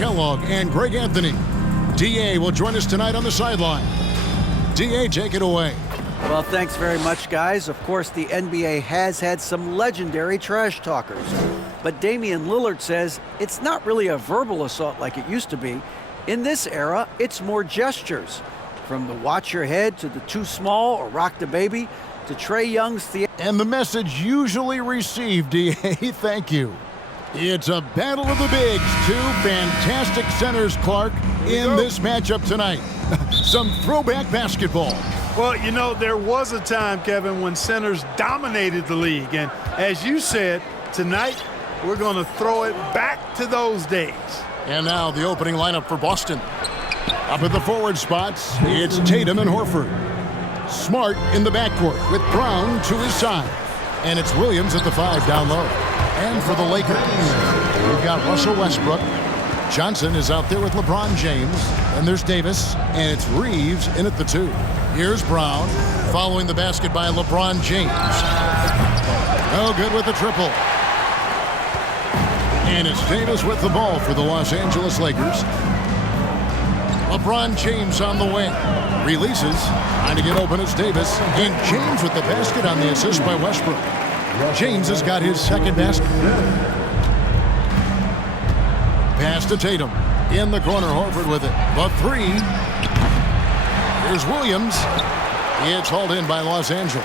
Kellogg and Greg Anthony. D.A. will join us tonight on the sideline. D.A., take it away. Well, thanks very much, guys. Of course, the NBA has had some legendary trash talkers. But Damian Lillard says it's not really a verbal assault like it used to be. In this era, it's more gestures. From the watch your head to the too small or rock the baby to Trae Young's And the message usually received, D.A. Thank you. It's a battle of the bigs. Two fantastic centers, Clark, in this matchup tonight. Some throwback basketball. Well, you know, there was a time, Kevin, when centers dominated the league. And as you said, tonight we're going to throw it back to those days. And now the opening lineup for Boston. Up at the forward spots, it's Tatum and Horford. Smart in the backcourt with Brown to his side. And it's Williams at the 5 down low. And for the Lakers, we've got Russell Westbrook. Johnson is out there with LeBron James. And there's Davis. And it's Reeves in at the 2. Here's Brown following the basket by LeBron James. No good with the triple. And it's Davis with the ball for the Los Angeles Lakers. LeBron James on the wing. Releases. Trying to get open, it's Davis. And James with the basket on the assist by Westbrook. James has got his second basket. Pass to Tatum. In the corner, Horford with it. The 3. Here's Williams. It's hauled in by Los Angeles.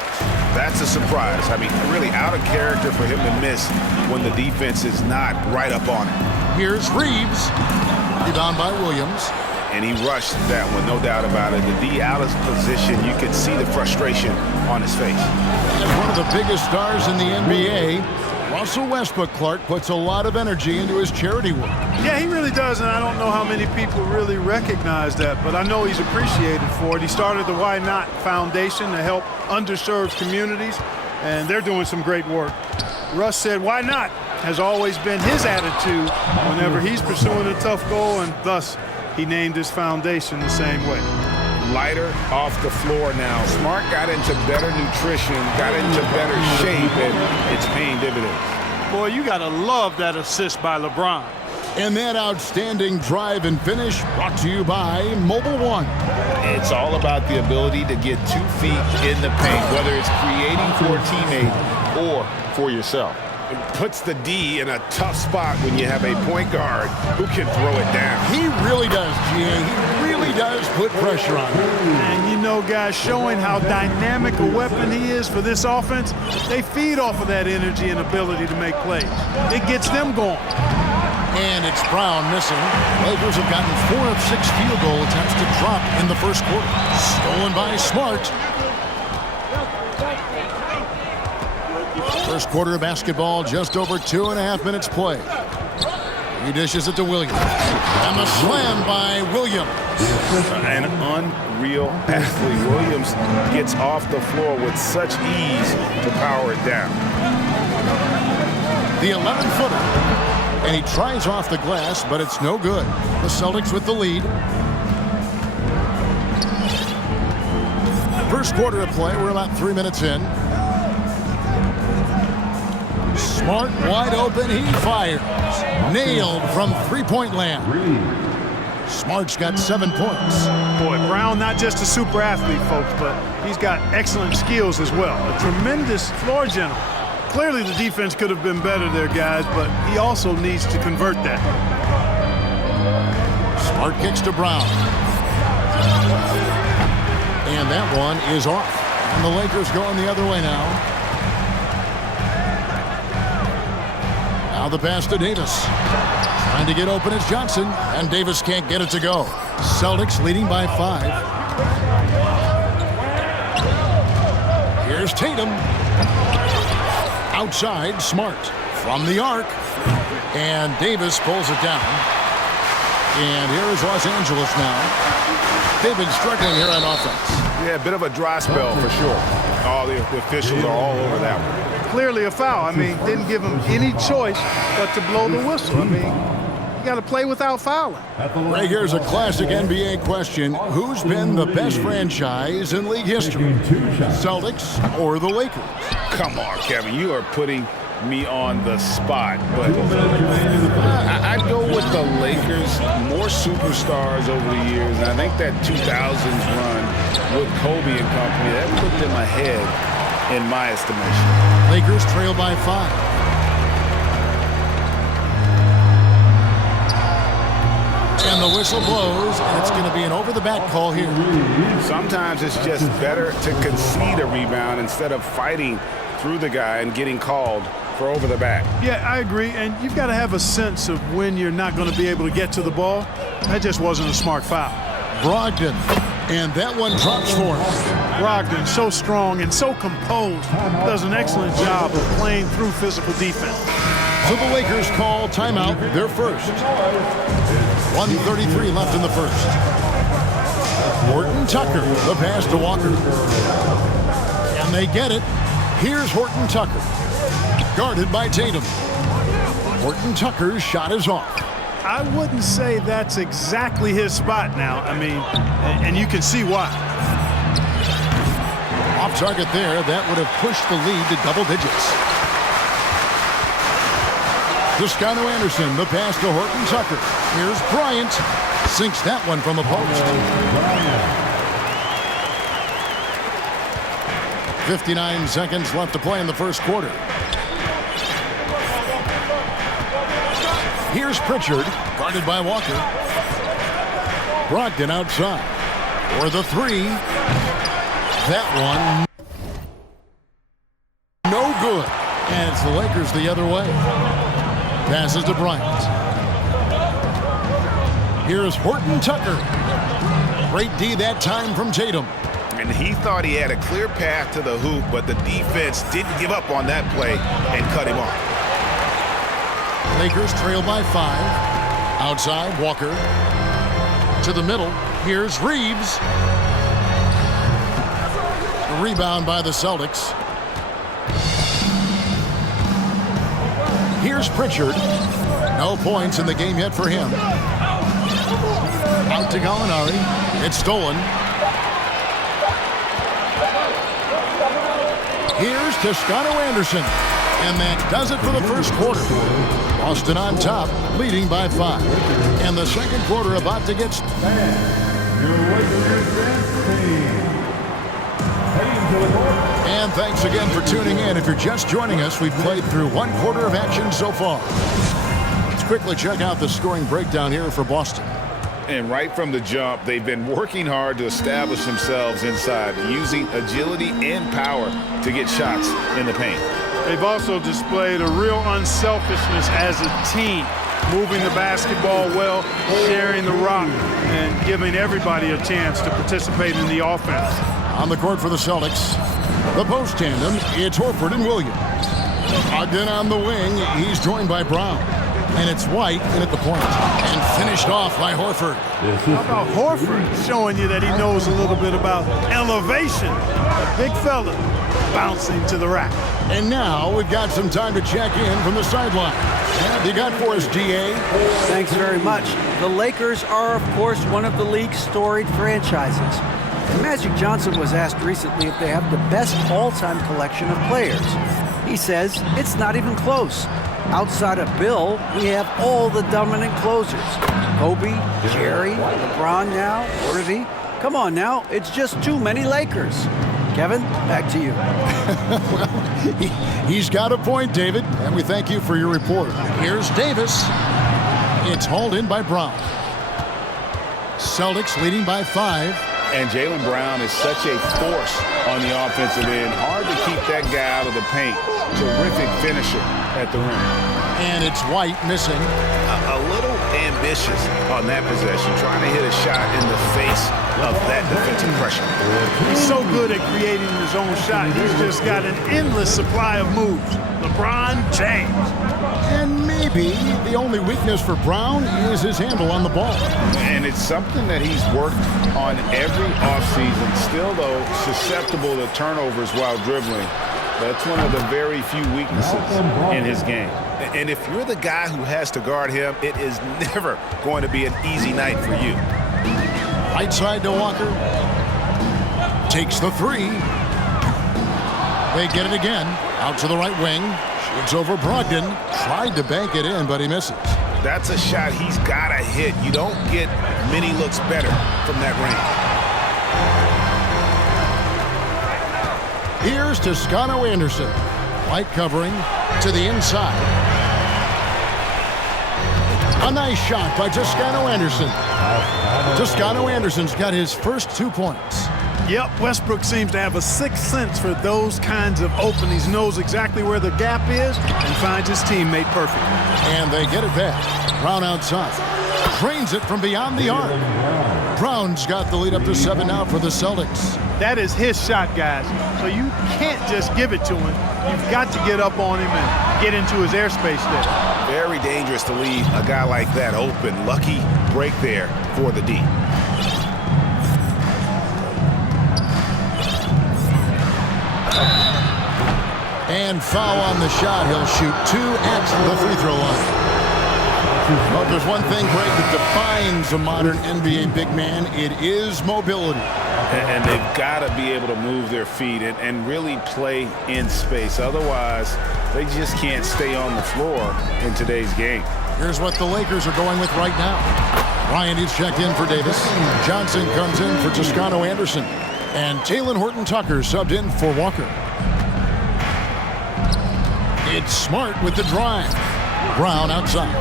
That's a surprise. I mean, really out of character for him to miss when the defense is not right up on it. Here's Reeves. Rebound by Williams. And he rushed that one, no doubt about it. The D out of position, you could see the frustration on his face. As one of the biggest stars in the NBA, Russell Westbrook, Clark, puts a lot of energy into his charity work. Yeah, he really does, and I don't know how many people really recognize that, but I know he's appreciated for it. He started the Why Not Foundation to help underserved communities, and they're doing some great work. Russ said, why not, has always been his attitude whenever he's pursuing a tough goal, and thus he named his foundation the same way. Lighter off the floor now. Smart got into better nutrition, got into better shape, and it's paying dividends. Boy, you got to love that assist by LeBron. And that outstanding drive and finish brought to you by Mobile One. It's all about the ability to get 2 feet in the paint, whether it's creating for a teammate or for yourself. It puts the D in a tough spot when you have a point guard who can throw it down. He really does, G.A. He really does put pressure on him. And you know, guys, showing how dynamic a weapon he is for this offense, they feed off of that energy and ability to make plays. It gets them going. And it's Brown missing. Lakers have gotten 4 of 6 field goal attempts to drop in the first quarter. Stolen by Smart. First quarter of basketball, just over 2.5 minutes play. He dishes it to Williams. And the slam by Williams. An unreal athlete. Williams gets off the floor with such ease to power it down. The 11-footer. And he tries off the glass, but it's no good. The Celtics with the lead. First quarter of play, we're about 3 minutes in. Smart wide open, he fires. Nailed from three-point land. Smart's got 7 points. Boy, Brown not just a super athlete, folks, but he's got excellent skills as well. A tremendous floor general. Clearly the defense could have been better there, guys, but he also needs to convert that. Smart kicks to Brown. And that one is off. And the Lakers going the other way now. Now the pass to Davis. Trying to get open is Johnson, and Davis can't get it to go. Celtics leading by 5. Here's Tatum. Outside, Smart. From the arc. And Davis pulls it down. And here is Los Angeles now. They've been struggling here on offense. Yeah, a bit of a dry spell for sure. All the officials are all over that one. Clearly a foul. I mean, didn't give him any choice but to blow the whistle. I mean, you got to play without fouling. Right here's a classic NBA question. Who's been the best franchise in league history? Celtics or the Lakers? Come on, Kevin. You are putting me on the spot, but I'd go with the Lakers. More superstars over the years, and I think that 2000s run with Kobe and company, that put them ahead in my estimation. Lakers trail by 5. And the whistle blows, and it's going to be an over-the-back call here. Sometimes it's just better to concede a rebound instead of fighting through the guy and getting called for over the back. Yeah, I agree, and you've got to have a sense of when you're not going to be able to get to the ball. That just wasn't a smart foul. Brogdon, and that one drops for him. Brogdon, so strong and so composed, does an excellent job of playing through physical defense. So the Lakers call timeout, their first. 1:33 left in the first. Horton Tucker, the pass to Walker. And they get it. Here's Horton Tucker. Guarded by Tatum. Horton Tucker's shot is off. I wouldn't say that's exactly his spot now. I mean, and you can see why. Off target there. That would have pushed the lead to double digits. Toscano Anderson, the pass to Horton Tucker. Here's Bryant. Sinks that one from the post. 59 seconds left to play in the first quarter. Here's Pritchard, guarded by Walker. Brogdon outside. For the three. That one. No good. And it's the Lakers the other way. Passes to Bryant. Here's Horton Tucker. Great D that time from Tatum. And he thought he had a clear path to the hoop, but the defense didn't give up on that play and cut him off. Lakers trail by 5. Outside, Walker. To the middle. Here's Reeves. A rebound by the Celtics. Here's Pritchard. No points in the game yet for him. Out to Gallinari. It's stolen. Here's Toscano Anderson. And that does it for the first quarter. Boston on top, leading by 5. And the second quarter about to get started. And thanks again for tuning in. If you're just joining us, we've played through one quarter of action so far. Let's quickly check out the scoring breakdown here for Boston. And right from the jump, they've been working hard to establish themselves inside, using agility and power to get shots in the paint. They've also displayed a real unselfishness as a team, moving the basketball well, sharing the rock, and giving everybody a chance to participate in the offense. On the court for the Celtics, the post tandem, it's Horford and Williams. Ogden on the wing, he's joined by Brown. And it's White in at the point. And finished off by Horford. How about Horford showing you that he knows a little bit about elevation? A big fella bouncing to the rack. And now we've got some time to check in from the sideline. What you got for us, DA? Thanks very much. The Lakers are, of course, one of the league's storied franchises. And Magic Johnson was asked recently if they have the best all-time collection of players. He says it's not even close. Outside of Bill, we have all the dominant closers. Kobe, Jerry, LeBron now, Worthy. Come on now, it's just too many Lakers. Kevin, back to you. Well, he's got a point, David, and we thank you for your report. Here's Davis. It's hauled in by Brown. Celtics leading by 5. And Jaylen Brown is such a force on the offensive end. Hard to keep that guy out of the paint. Terrific finisher at the rim. And it's White missing. A little ambitious on that possession, trying to hit a shot in the face of that defensive pressure. He's so good at creating his own shot. He's just got an endless supply of moves. LeBron James. And maybe the only weakness for Brown is his handle on the ball. And it's something that he's worked on every offseason. Still, though, susceptible to turnovers while dribbling. That's one of the very few weaknesses in his game. And if you're the guy who has to guard him, it is never going to be an easy night for you. Right side to Walker. Takes the 3. They get it again. Out to the right wing. Shoots over Brogdon. Tried to bank it in, but he misses. That's a shot he's got to hit. You don't get many looks better from that range. Here's Toscano Anderson. Light covering to the inside. A nice shot by Toscano Anderson. Toscano Anderson's got his first 2 points. Yep, Westbrook seems to have a sixth sense for those kinds of openings, knows exactly where the gap is, and finds his teammate perfect. And they get it back. Brown outside. Drains it from beyond the arc. Brown's got the lead up to 7 now for the Celtics. That is his shot, guys. So you can't just give it to him. You've got to get up on him and get into his airspace there. Very dangerous to leave a guy like that open. Lucky break there for the D. And foul on the shot. He'll shoot 2 at the free throw line. Well, if there's one thing, Greg, that defines a modern NBA big man, it is mobility. And they've got to be able to move their feet and really play in space. Otherwise, they just can't stay on the floor in today's game. Here's what the Lakers are going with right now. Bryant is checked in for Davis. Johnson comes in for Toscano Anderson. And Talen Horton-Tucker subbed in for Walker. It's Smart with the drive. Brown outside.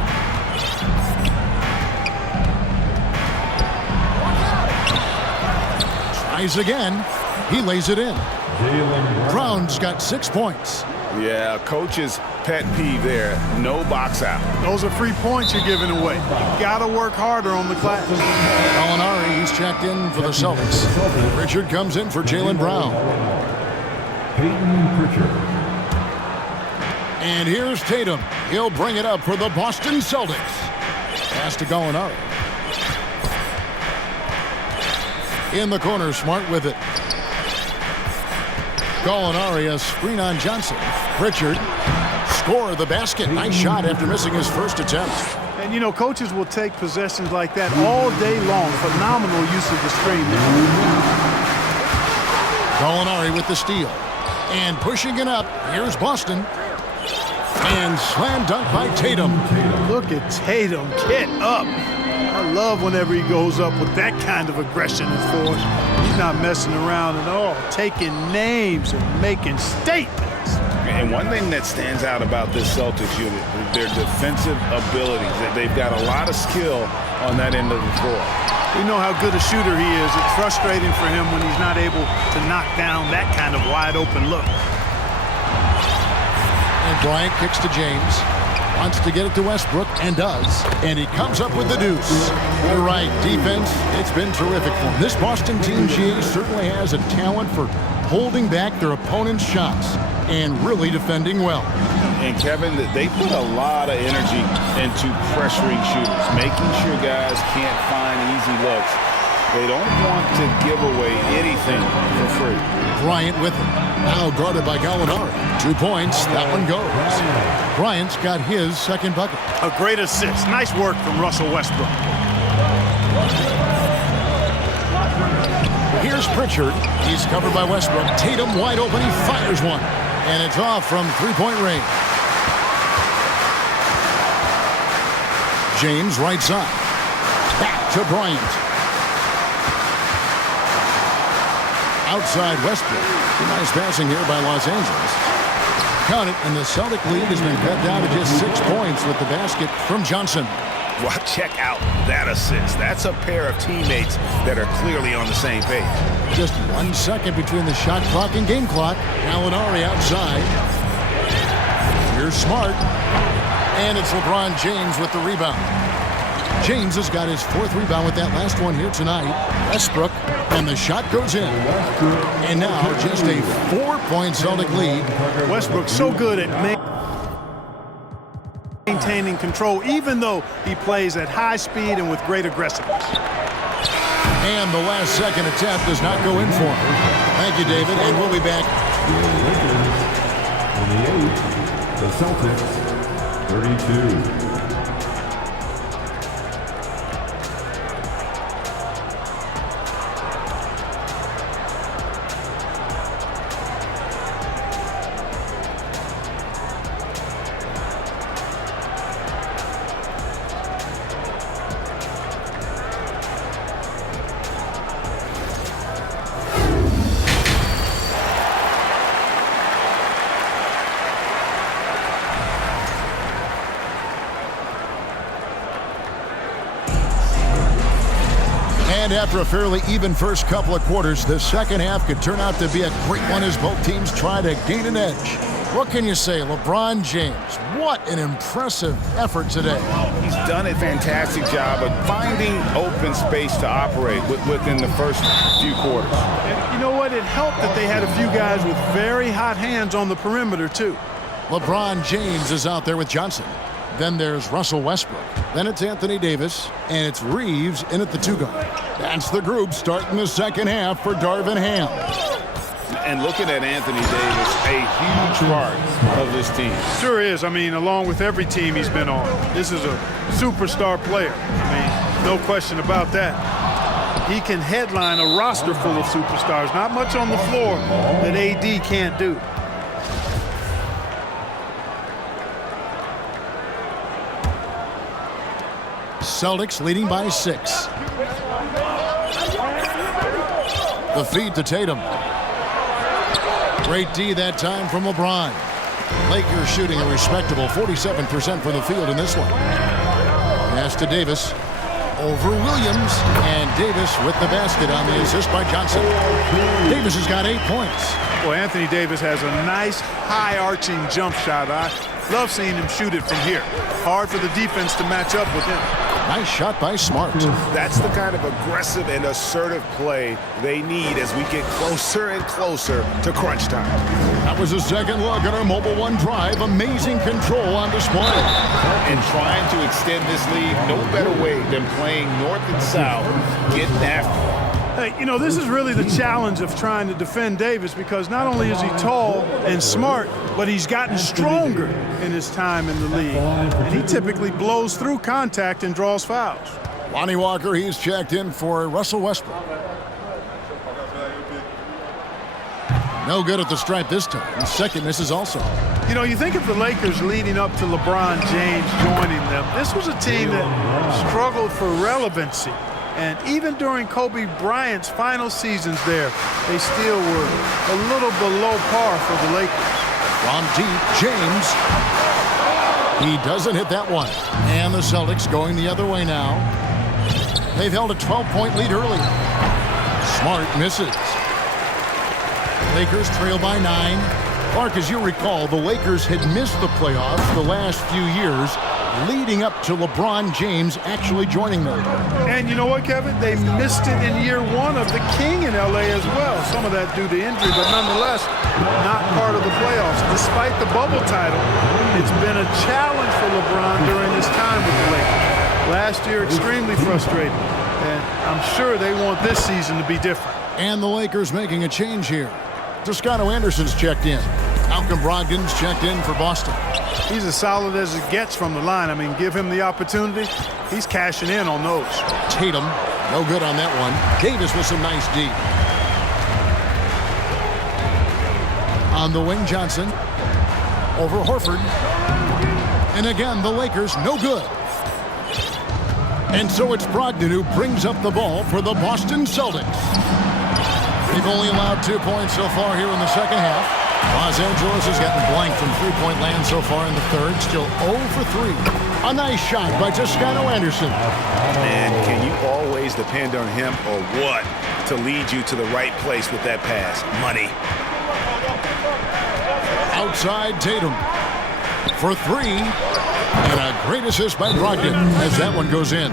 Tries again. He lays it in. Brown's got 6 points. Yeah, coach's pet peeve there. No box out. Those are free points you're giving away. You got to work harder on the glass. Gallinari, he's checked in for the Celtics. Richard comes in for Jaylen Brown. Peyton Pritchard. And here's Tatum. He'll bring it up for the Boston Celtics. Pass to Gallinari. In the corner, Smart with it. Gallinari, a screen on Johnson. Pritchard, score the basket. Nice shot after missing his first attempt. And, you know, coaches will take possessions like that all day long. Phenomenal use of the screen. Gallinari with the steal. And pushing it up, here's Boston. And slam dunk by Tatum. Look at Tatum. Get up. I love whenever he goes up with that kind of aggression and force. He's not messing around at all. Taking names and making statements. And one thing that stands out about this Celtics unit is their defensive abilities. They've got a lot of skill on that end of the floor. We know how good a shooter he is. It's frustrating for him when he's not able to knock down that kind of wide open look. And Bryant kicks to James. Wants to get it to Westbrook, and does. And he comes up with the deuce. You're right, defense, it's been terrific for him. This Boston team, GA, certainly has a talent for holding back their opponent's shots and really defending well. And Kevin, they put a lot of energy into pressuring shooters, making sure guys can't find easy looks. They don't want to give away anything for free. Bryant with him. Now guarded by Gallinari. 2 points. That one goes. Bryant's got his second bucket. A great assist. Nice work from Russell Westbrook. Here's Pritchard. He's covered by Westbrook. Tatum wide open. He fires one. And it's off from three-point range. James right side. Back to Bryant. Outside Westbrook. Nice passing here by Los Angeles. Count it, and the Celtic lead has been cut down to just 6 points with the basket from Johnson. Well, check out that assist. That's a pair of teammates that are clearly on the same page. Just 1 second between the shot clock and game clock. Gallinari outside. Here's Smart. And it's LeBron James with the rebound. James has got his 4th rebound with that last one here tonight. Westbrook, and the shot goes in. And now just a 4-point Celtic lead. Westbrook's so good at maintaining control, even though he plays at high speed and with great aggressiveness. And the last second attempt does not go in for him. Thank you, David, and we'll be back. The Celtics, 32. And after a fairly even first couple of quarters, the second half could turn out to be a great one as both teams try to gain an edge. What can you say, LeBron James? What an impressive effort today. He's done a fantastic job of finding open space to operate within the first few quarters. And you know what? It helped that they had a few guys with very hot hands on the perimeter, too. LeBron James is out there with Johnson. Then there's Russell Westbrook. Then it's Anthony Davis, and it's Reeves in at the 2 guard. That's the group starting the second half for Darvin Ham. And looking at Anthony Davis, a huge part of this team. Sure is. I mean, along with every team he's been on. This is a superstar player. I mean, no question about that. He can headline a roster full of superstars. Not much on the floor that AD can't do. Celtics leading by 6. The feed to Tatum. Great D that time from LeBron. Lakers shooting a respectable 47% from the field in this one. Pass to Davis. Over Williams. And Davis with the basket on the assist by Johnson. Davis has got 8 points. Well, Anthony Davis has a nice high-arching jump shot. I love seeing him shoot it from here. Hard for the defense to match up with him. Nice shot by Smart. That's the kind of aggressive and assertive play they need as we get closer and closer to crunch time. That was a second look at our Mobile One drive. Amazing control on display. And trying to extend this lead, no better way than playing north and south, getting after it. Hey, you know, this is really the challenge of trying to defend Davis because not only is he tall and smart, but he's gotten stronger in his time in the league. And he typically blows through contact and draws fouls. Lonnie Walker, he's checked in for Russell Westbrook. No good at the stripe this time. Second misses also. You know, you think of the Lakers leading up to LeBron James joining them. This was a team that struggled for relevancy. And even during Kobe Bryant's final seasons there, they still were a little below par for the Lakers. From deep, James. He doesn't hit that one. And the Celtics going the other way now. They've held a 12-point lead earlier. Smart misses. Lakers trail by 9. Clark, as you recall, the Lakers had missed the playoffs the last few years, leading up to LeBron James actually joining them. And you know what, Kevin? They missed it in year 1 of the King in L.A. as well. Some of that due to injury, but nonetheless, not part of the playoffs. Despite the bubble title, it's been a challenge for LeBron during his time with the Lakers. Last year, extremely frustrating. And I'm sure they want this season to be different. And the Lakers making a change here. Toscano Anderson's checked in. Malcolm Brogdon's checked in for Boston. He's as solid as it gets from the line. I mean, give him the opportunity. He's cashing in on those. Tatum, no good on that one. Davis with some nice D. On the wing, Johnson. Over Horford. And again, the Lakers, no good. And so it's Brogdon who brings up the ball for the Boston Celtics. They've only allowed 2 points so far here in the second half. Los Angeles has gotten blank from three-point land so far in the third. Still 0 for 3. A nice shot by Toscano Anderson. Man, can you always depend on him or what to lead you to the right place with that pass? Money. Outside Tatum for 3. And a great assist by Brogdon as that one goes in.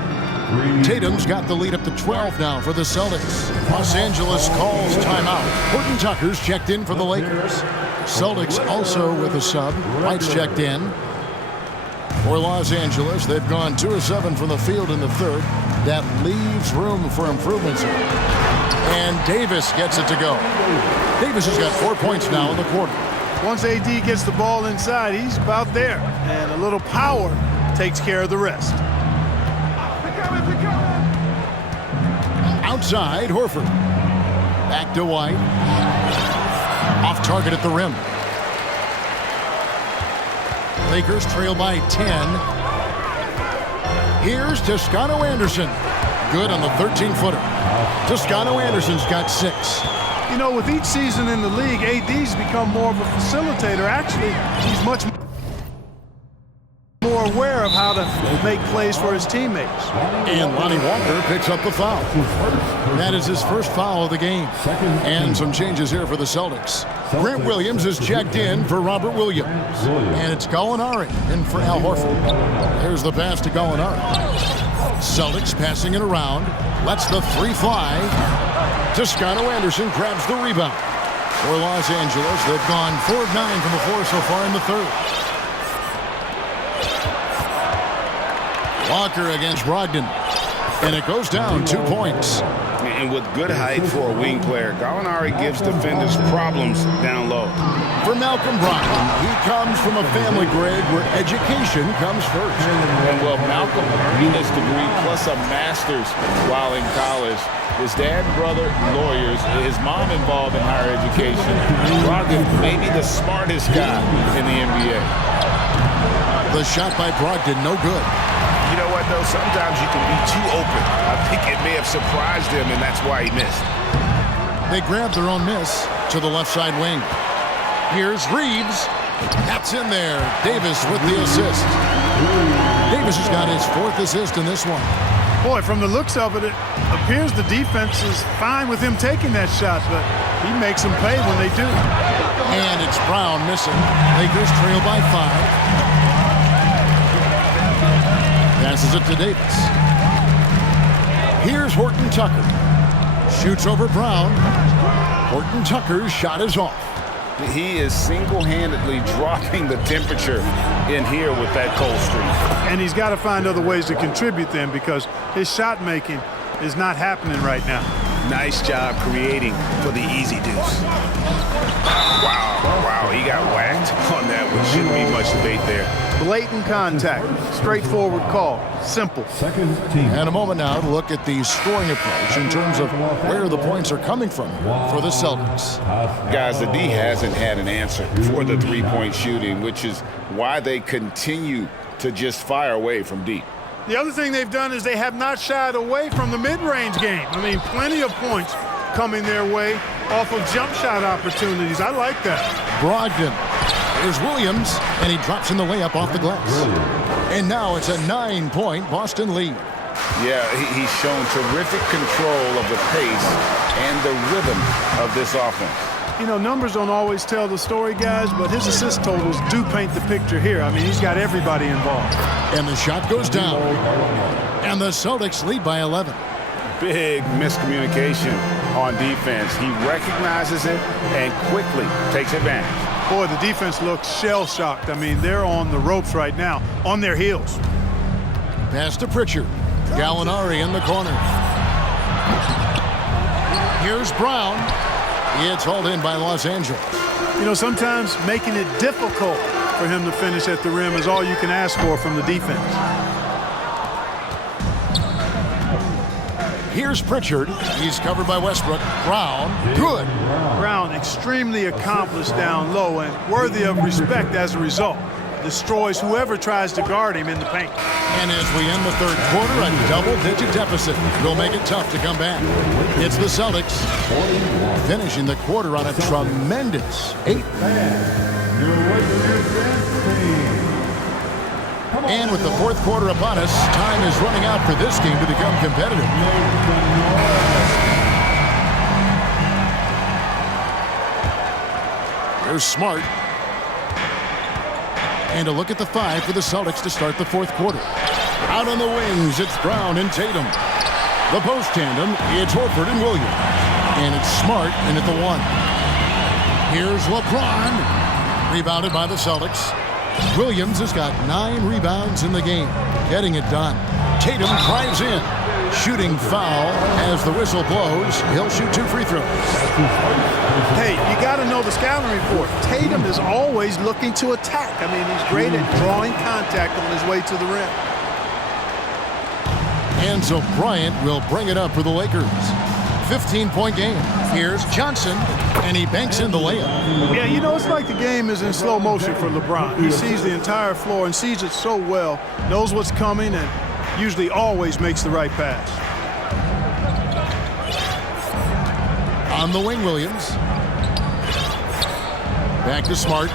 Tatum's got the lead up to 12 now for the Celtics. Los Angeles calls timeout. Horton Tucker's checked in for the Lakers. Celtics also with a sub. White's checked in. For Los Angeles, they've gone 2 of 7 from the field in the third. That leaves room for improvements. And Davis gets it to go. Davis has got 4 points now in the quarter. Once AD gets the ball inside, he's about there. And a little power takes care of the rest. Outside, Horford. Back to White. Off target at the rim. Lakers trail by 10. Here's Toscano Anderson. Good on the 13-footer. Toscano Anderson's got 6. You know, with each season in the league, AD's become more of a facilitator. Actually, he's much more more aware of how to make plays for his teammates. And Lonnie Walker picks up the foul. That is his first foul of the game. And some changes here for the Celtics. Grant Williams is checked in for Robert Williams. And it's Gallinari in for Al Horford. There's the pass to Gallinari. Celtics passing it around. Lets the three fly. Toscano Anderson grabs the rebound. For Los Angeles, they've gone 4 of 9 from the floor so far in the third. Walker against Brogdon. And it goes down 2 points. And with good height for a wing player, Gallinari gives defenders problems down low. For Malcolm Brogdon, he comes from a family, Greg, where education comes first. And well, Malcolm earned his degree plus a master's while in college. His dad and brother, lawyers. His mom involved in higher education. Brogdon may be the smartest guy in the NBA. The shot by Brogdon, no good. You know what, though? Sometimes you can be too open. I think it may have surprised him, and that's why he missed. They grab their own miss to the left side wing. Here's Reeves. That's in there. Davis with the assist. Davis has got his 4th assist in this one. Boy, from the looks of it, it appears the defense is fine with him taking that shot, but he makes them pay when they do. And it's Brown missing. Lakers trail by 5. Passes it to Davis. Here's Horton Tucker. Shoots over Brown. Horton Tucker's shot is off. He is single-handedly dropping the temperature in here with that cold streak. And he's got to find other ways to contribute then, because his shot making is not happening right now. Nice job creating for the easy deuce. Wow, he got whacked on that one. Shouldn't be much debate there. Blatant contact, straightforward call, simple. Second team. And a moment now to look at the scoring approach in terms of where the points are coming from for the Celtics. Guys, the D hasn't had an answer for the three-point shooting, which is why they continue to just fire away from deep. The other thing they've done is they have not shied away from the mid-range game. I mean, plenty of points coming their way off of jump shot opportunities. I like that. Brogdon. Here's Williams, and he drops in the layup off the glass. And now it's a 9-point Boston lead. Yeah, he's shown terrific control of the pace and the rhythm of this offense. You know, numbers don't always tell the story, guys, but his assist totals do paint the picture here. I mean, he's got everybody involved. And the shot goes down. And the Celtics lead by 11. Big miscommunication on defense. He recognizes it and quickly takes advantage. Boy, the defense looks shell-shocked. I mean, they're on the ropes right now, on their heels. Pass to Pritchard. Gallinari in the corner. Here's Brown. It's hauled in by Los Angeles. You know, sometimes making it difficult for him to finish at the rim is all you can ask for from the defense. Here's Pritchard. He's covered by Westbrook. Brown, good. Brown, extremely accomplished down low and worthy of respect as a result. Destroys whoever tries to guard him in the paint. And as we end the third quarter, a double-digit deficit will make it tough to come back. It's the Celtics finishing the quarter on a tremendous 8. And with the fourth quarter upon us, time is running out for this game to become competitive. There's Smart. And a look at the 5 for the Celtics to start the fourth quarter. Out on the wings, it's Brown and Tatum. The post tandem, it's Horford and Williams. And it's Smart in at the 1. Here's LeBron. Rebounded by the Celtics. Williams has got 9 rebounds in the game. Getting it done. Tatum drives in. Shooting foul as the whistle blows. He'll shoot 2 free throws. Hey, you got to know the scouting report. Tatum is always looking to attack. I mean, he's great at drawing contact on his way to the rim. And so Bryant will bring it up for the Lakers. 15-point game. Here's Johnson, and he banks in the layup. Yeah, you know, it's like the game is in slow motion for LeBron. He sees the entire floor and sees it so well, knows what's coming, and usually always makes the right pass. On the wing, Williams. Back to Smart.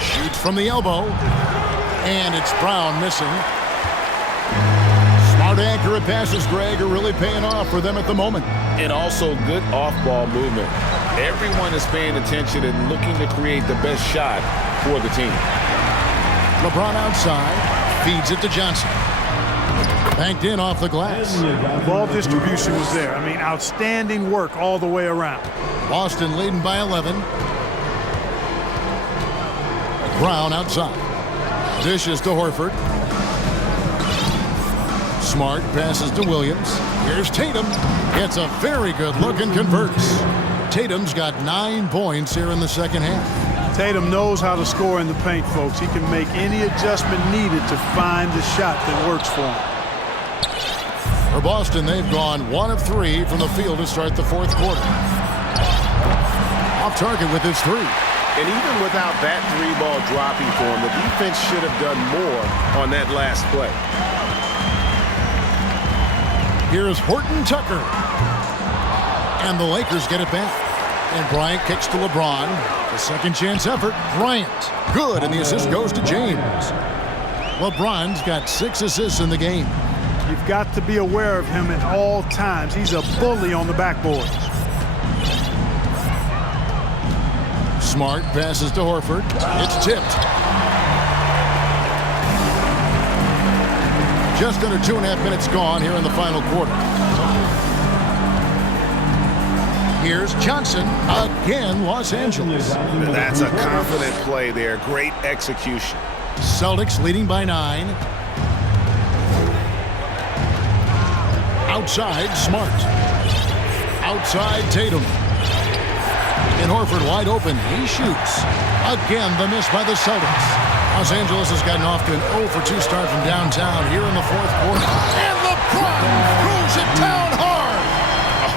Shoots from the elbow. And it's Brown missing. Smart accurate passes, Greg, are really paying off for them at the moment. And also good off-ball movement. Everyone is paying attention and looking to create the best shot for the team. LeBron outside, feeds it to Johnson. Banked in off the glass. Ball distribution was there. I mean, outstanding work all the way around. Boston leading by 11. Brown outside. Dishes to Horford. Smart passes to Williams. Here's Tatum. Gets a very good look and converts. Tatum's got 9 points here in the second half. Tatum knows how to score in the paint, folks. He can make any adjustment needed to find the shot that works for him. For Boston, they've gone 1 of 3 from the field to start the fourth quarter. Off target with his 3. And even without that 3-ball dropping for him, the defense should have done more on that last play. Here's Horton Tucker. And the Lakers get it back. And Bryant kicks to LeBron. The second chance effort, Bryant. Good, and the assist goes to James. LeBron's got 6 assists in the game. You've got to be aware of him at all times. He's a bully on the backboard. Smart passes to Horford. It's tipped. Just under 2.5 minutes gone here in the final quarter. Here's Johnson. Again, Los Angeles. That's a confident play there. Great execution. Celtics leading by 9. Outside, Smart. Outside, Tatum. And Horford wide open. He shoots. Again, the miss by the Celtics. Los Angeles has gotten off to an 0-for-2 start from downtown here in the fourth quarter. And LeBron throws it down hard.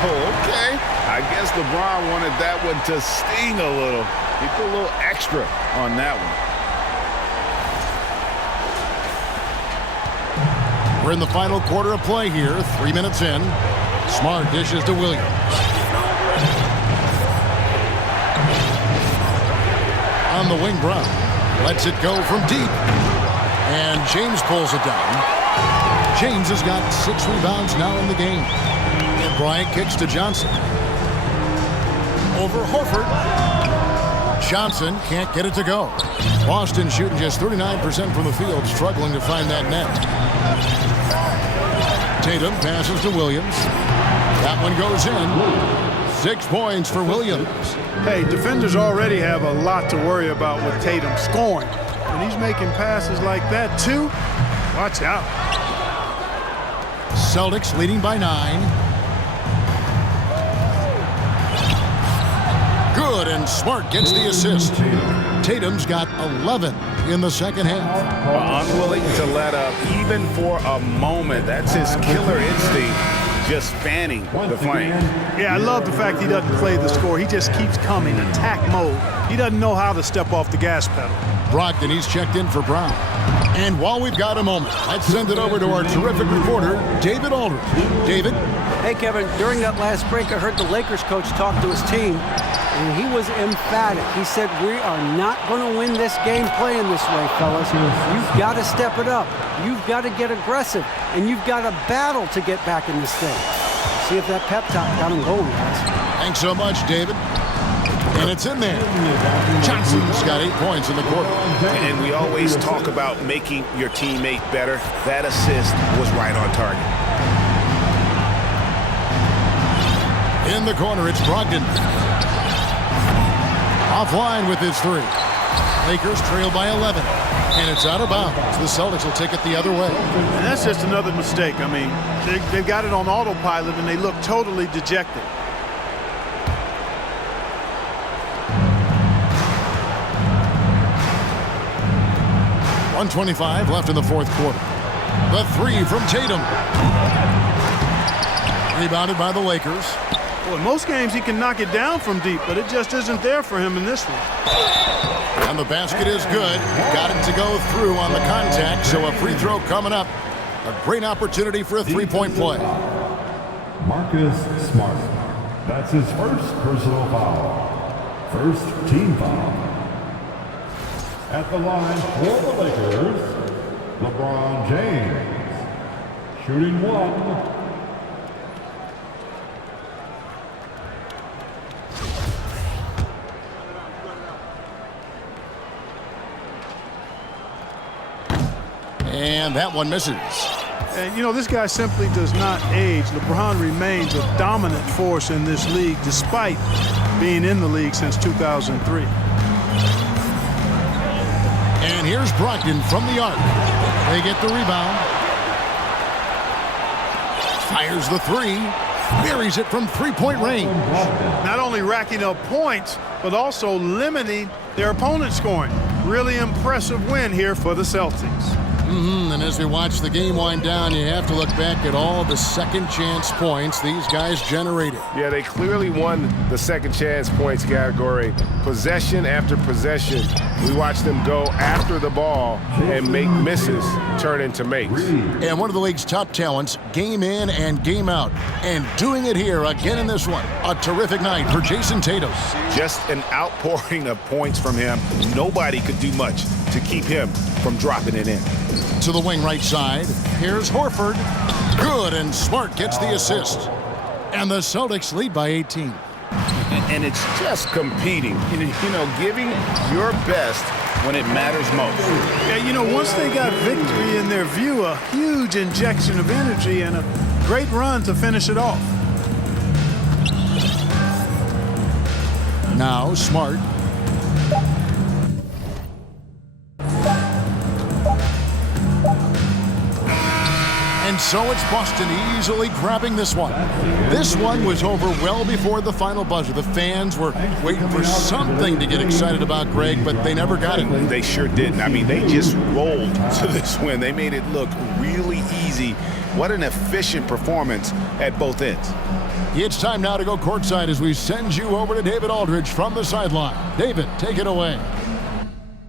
Oh, okay. I guess LeBron wanted that one to sting a little. He put a little extra on that one. We're in the final quarter of play here. 3 minutes in. Smart dishes to Williams. On the wing, Brown lets it go from deep. And James pulls it down. James has got 6 rebounds now in the game. And Bryant kicks to Johnson. Over Horford. Johnson can't get it to go. Boston shooting just 39% from the field, struggling to find that net. Tatum passes to Williams. That one goes in. 6 points for Williams. Hey, defenders already have a lot to worry about with Tatum scoring. When he's making passes like that, too, watch out. Celtics leading by 9. Good, and Smart gets the assist. Tatum's got 11 in the second half. Unwilling to let up even for a moment. That's his killer instinct, just fanning the flame. Yeah, I love the fact he doesn't play the score. He just keeps coming, attack mode. He doesn't know how to step off the gas pedal. Brogdon, he's checked in for Brown. And while we've got a moment, let's send it over to our terrific reporter, David Aldridge. David? Hey, Kevin, during that last break, I heard the Lakers coach talk to his team, and he was emphatic. He said, we are not going to win this game playing this way, fellas. You've got to step it up. You've got to get aggressive, and you've got to battle to get back in this thing. See if that pep talk got him going, guys. Thanks so much, David. And it's in there. Johnson's got 8 points in the quarter. And we always talk about making your teammate better. That assist was right on target. In the corner, it's Brogdon. Offline with his 3. Lakers trail by 11. And it's out of bounds. The Celtics will take it the other way. And that's just another mistake. I mean, they've got it on autopilot, and they look totally dejected. .125 left in the fourth quarter. The 3 from Tatum. Rebounded by the Lakers. Well, in most games he can knock it down from deep, but it just isn't there for him in this one. And the basket is good. Got it to go through on the contact, so a free throw coming up. A great opportunity for a three-point play. Marcus Smart. That's his first personal foul. First team foul. At the line for the Lakers, LeBron James. Shooting 1. And that one misses. And, you know, this guy simply does not age. LeBron remains a dominant force in this league despite being in the league since 2003. And here's Brogdon from the arc. They get the rebound. Fires the three. Buries it from three-point range. Not only racking up points, but also limiting their opponent's scoring. Really impressive win here for the Celtics. And as we watch the game wind down, you have to look back at all the second chance points these guys generated. Yeah, they clearly won the second chance points category. Possession after possession, we watched them go after the ball and make misses turn into makes. And one of the league's top talents, game in and game out. And doing it here again in this one. A terrific night for Jason Tatum. Just an outpouring of points from him. Nobody could do much to keep him from dropping it in. To the wing right side, here's Horford. Good, and Smart gets the assist. And the Celtics lead by 18. And it's just competing, you know, giving your best when it matters most. Yeah, you know, once they got victory in their view, a huge injection of energy and a great run to finish it off. Now Smart. And so it's Boston easily grabbing this one. This one was over well before the final buzzer. The fans were waiting for something to get excited about, Greg, but they never got it. They sure didn't. I mean, they just rolled to this win. They made it look really easy. What an efficient performance at both ends. It's time now to go courtside as we send you over to David Aldridge from the sideline. David, take it away.